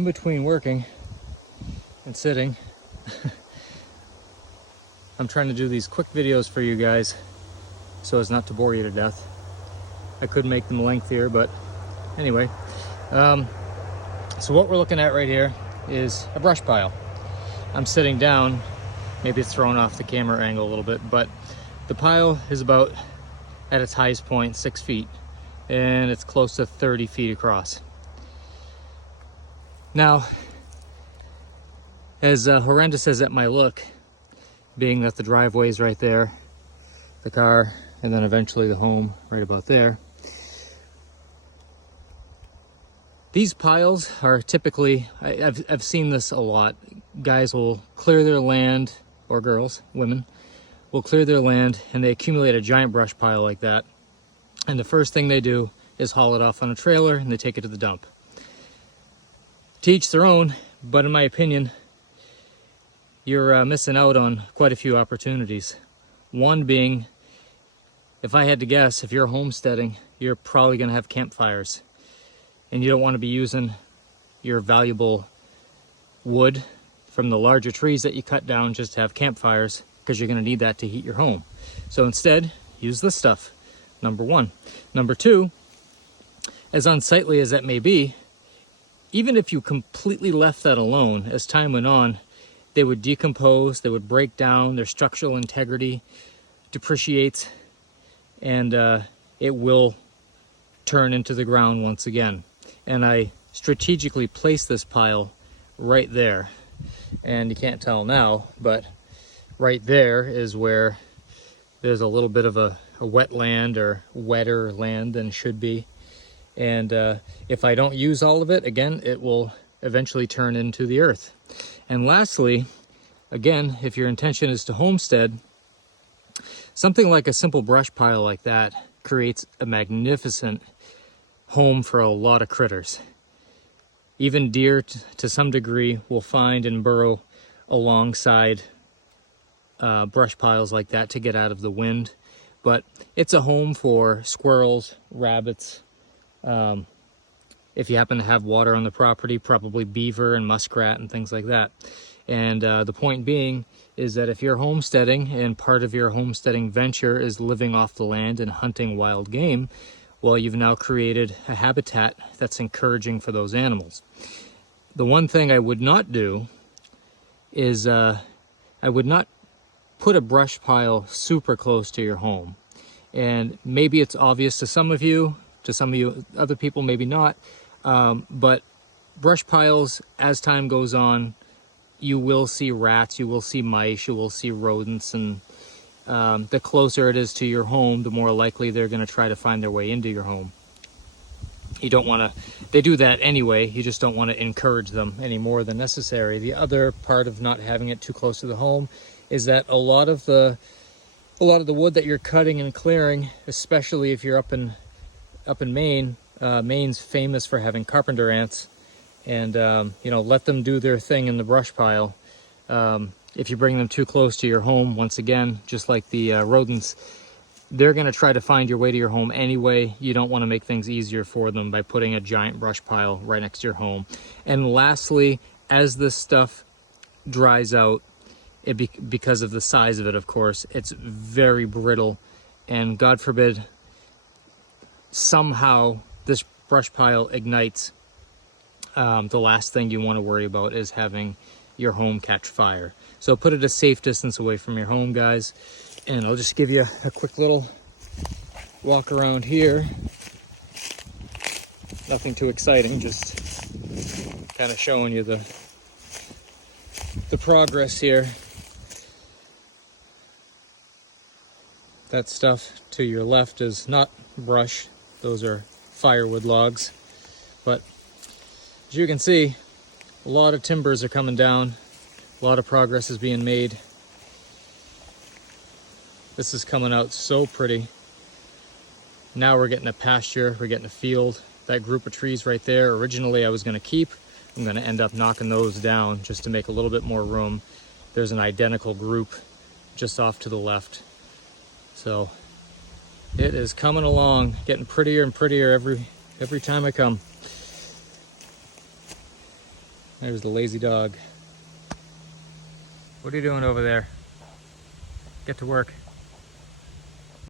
in between working and sitting, I'm trying to do these quick videos for you guys so as not to bore you to death. I could make them lengthier, but anyway. So what we're looking at right here is a brush pile. I'm sitting down, maybe it's throwing off the camera angle a little bit, but the pile is about, at its highest point, 6 feet, and it's close to 30 feet across. Now, as horrendous as it might look, being that the driveway is right there, the car, and then eventually the home right about there, these piles are typically, I've seen this a lot. Guys will clear their land, or girls, women, will clear their land and they accumulate a giant brush pile like that. And the first thing they do is haul it off on a trailer and they take it to the dump. To each their own, but in my opinion, you're missing out on quite a few opportunities. One being, if I had to guess, if you're homesteading, you're probably gonna have campfires. And you don't want to be using your valuable wood from the larger trees that you cut down just to have campfires, because you're going to need that to heat your home. So instead, use this stuff, number one. Number two, as unsightly as that may be, even if you completely left that alone, as time went on, they would decompose, they would break down, their structural integrity depreciates, and it will turn into the ground once again. And I strategically placed this pile right there. And you can't tell now, but right there is where there's a little bit of a wetland, or wetter land than should be. And if I don't use all of it, again, it will eventually turn into the earth. And lastly, again, if your intention is to homestead, something like a simple brush pile like that creates a magnificent home for a lot of critters. Even deer, to some degree, will find and burrow alongside brush piles like that to get out of the wind. But it's a home for squirrels, rabbits. If you happen to have water on the property, probably beaver and muskrat and things like that. And the point being is that if you're homesteading and part of your homesteading venture is living off the land and hunting wild game, well, you've now created a habitat that's encouraging for those animals. The one thing I would not do is I would not put a brush pile super close to your home. And maybe it's obvious to some of you other people maybe not, but brush piles, as time goes on, you will see rats, you will see mice, you will see rodents, and the closer it is to your home, the more likely they're going to try to find their way into your home. You don't want to, they do that anyway, you just don't want to encourage them any more than necessary. The other part of not having it too close to the home is that a lot of the wood that you're cutting and clearing, especially if you're up in Maine, Maine's famous for having carpenter ants, and let them do their thing in the brush pile. If you bring them too close to your home, once again, just like the rodents, they're going to try to find your way to your home anyway. You don't want to make things easier for them by putting a giant brush pile right next to your home. And lastly, as this stuff dries out, because of the size of it, of course, it's very brittle, and God forbid somehow this brush pile ignites, the last thing you want to worry about is having your home catch fire. So put it a safe distance away from your home, guys. And I'll just give you a quick little walk around here. Nothing too exciting, just kind of showing you the progress here. That stuff to your left is not brush, those are firewood logs. But as you can see, a lot of timbers are coming down, a lot of progress is being made. This is coming out so pretty. Now we're getting a pasture, we're getting a field. That group of trees right there, originally I was going to keep. I'm going to end up knocking those down just to make a little bit more room. There's an identical group just off to the left. So it is coming along, getting prettier and prettier every time I come. There's the lazy dog. What are you doing over there? Get to work.